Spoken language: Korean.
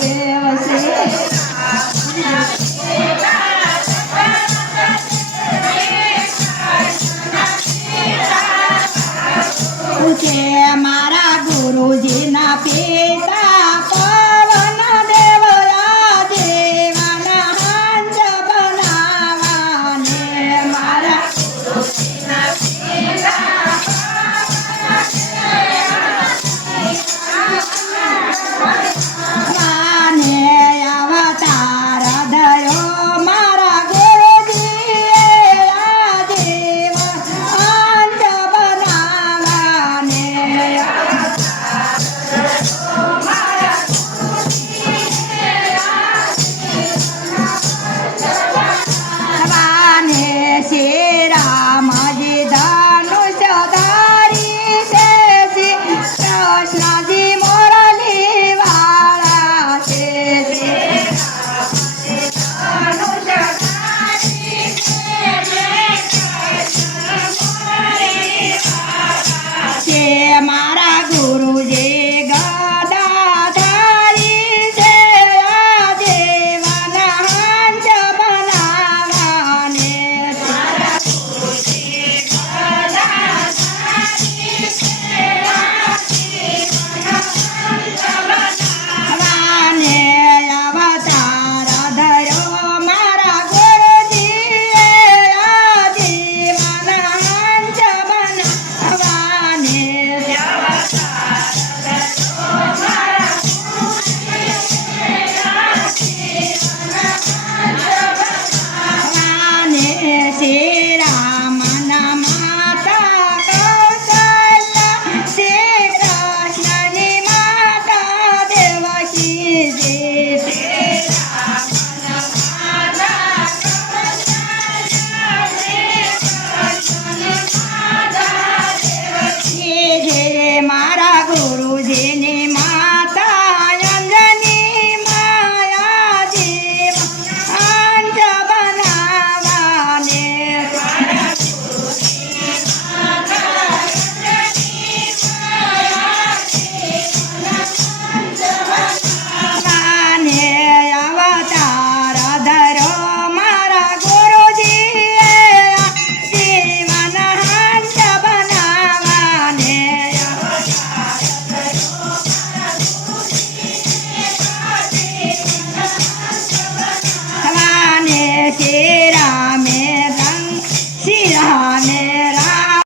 대원세